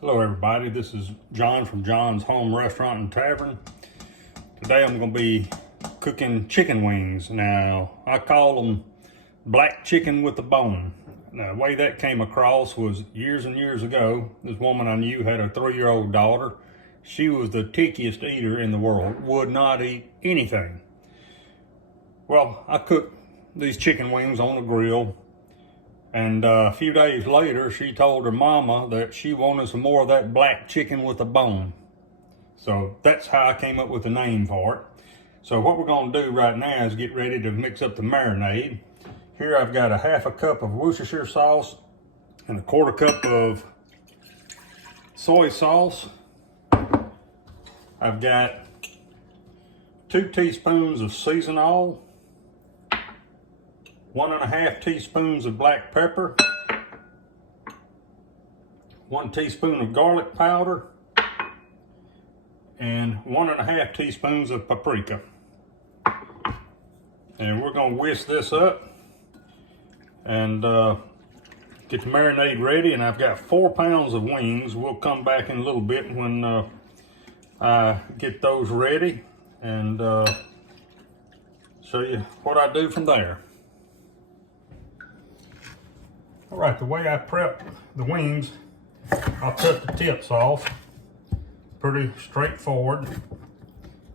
Hello everybody, this is John from John's Home Restaurant and Tavern. Today I'm going to be cooking chicken wings. Now, I call them black chicken with a bone. Now, the way that came across was years and years ago. This woman I knew had a 3-year-old daughter. She was the tickiest eater in the world, would not eat anything. Well, I cooked these chicken wings on the grill. And a few days later, she told her mama that she wanted some more of that black chicken with a bone. So that's how I came up with the name for it. So what we're going to do right now is get ready to mix up the marinade. Here I've got a half a cup of Worcestershire sauce and a 1/4 cup of soy sauce. I've got 2 teaspoons of seasoned oil, 1½ teaspoons of black pepper, 1 teaspoon of garlic powder, and 1½ teaspoons of paprika. And we're going to whisk this up and get the marinade ready. And I've got 4 pounds of wings. We'll come back in a little bit when I get those ready and show you what I do from there. All right, the way I prep the wings, I'll cut the tips off. Pretty straightforward.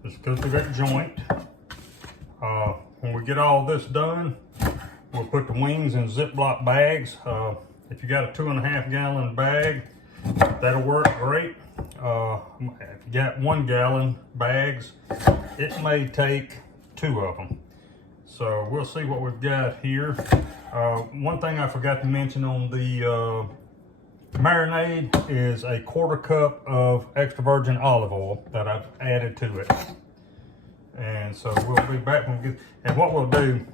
Just go through that joint. When we get all this done, we'll put the wings in Ziploc bags. If you got a 2½ gallon bag, that'll work great. If you got 1 gallon bags, it may take 2 of them. So we'll see what we've got here. One thing I forgot to mention on the marinade is a 1/4 cup of extra virgin olive oil that I've added to it. And so we'll be back when we get, and what we'll do,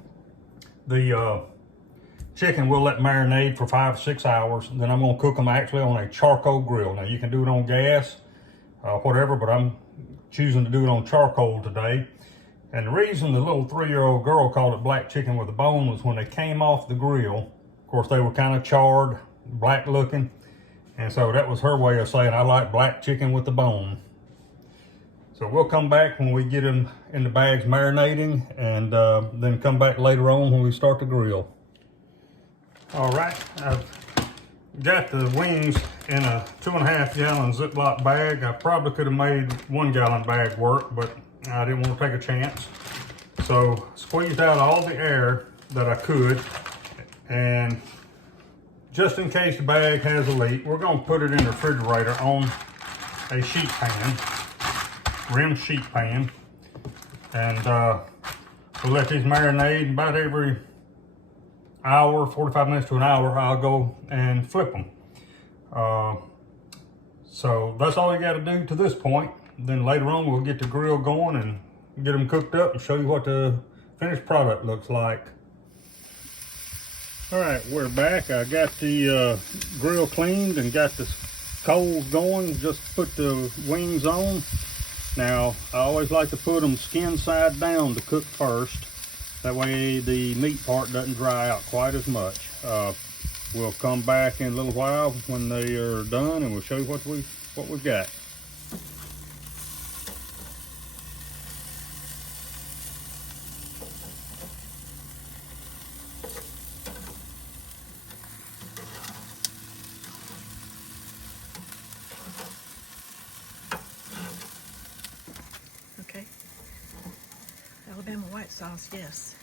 the chicken we'll let marinate for 5 or 6 hours. Then I'm gonna cook them actually on a charcoal grill. Now you can do it on gas, whatever, but I'm choosing to do it on charcoal today. And the reason the little 3-year-old girl called it black chicken with a bone was when they came off the grill, of course they were kind of charred, black looking. And so that was her way of saying, I like black chicken with the bone. So we'll come back when we get them in the bags marinating, and then come back later on when we start the grill. All right, I've got the wings in a 2½ gallon Ziploc bag. I probably could have made 1 gallon bag work, but I didn't want to take a chance. So squeezed out all the air that I could, and just in case the bag has a leak, we're going to put it in the refrigerator on a sheet pan, rim sheet pan, and we'll let these marinate. About every hour, 45 minutes to an hour, I'll go and flip them. So that's all you got to do to this point. Then later on we'll get the grill going and get them cooked up and show you what the finished product looks like. All right, we're back. I got the grill cleaned and got the coals going. Just put the wings on. Now, I always like to put them skin side down to cook first. That way the meat part doesn't dry out quite as much. We'll come back in a little while when they are done and we'll show you what we've got. Okay. Alabama white sauce, yes.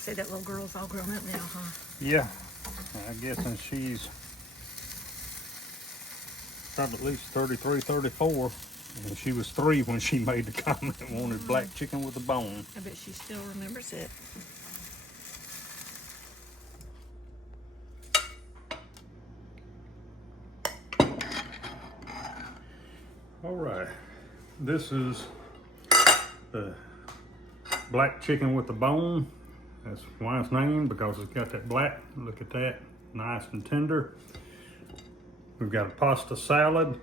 Say that little girl's all grown up now, huh? Yeah, I guess, and she's probably at least 33, 34. And she was 3 when she made the comment, wanted black chicken with a bone. I bet she still remembers it. All right, this is the black chicken with the bone. That's why it's named, because it's got that black. Look at that, nice and tender. We've got a pasta salad,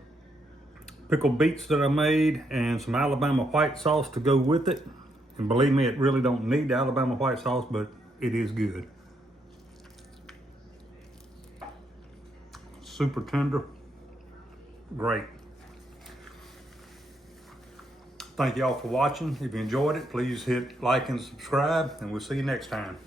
pickled beets that I made and some Alabama white sauce to go with it. And believe me, it really don't need the Alabama white sauce, but it is good. Super tender. Great. Thank y'all for watching. If you enjoyed it, please hit like and subscribe, and we'll see you next time.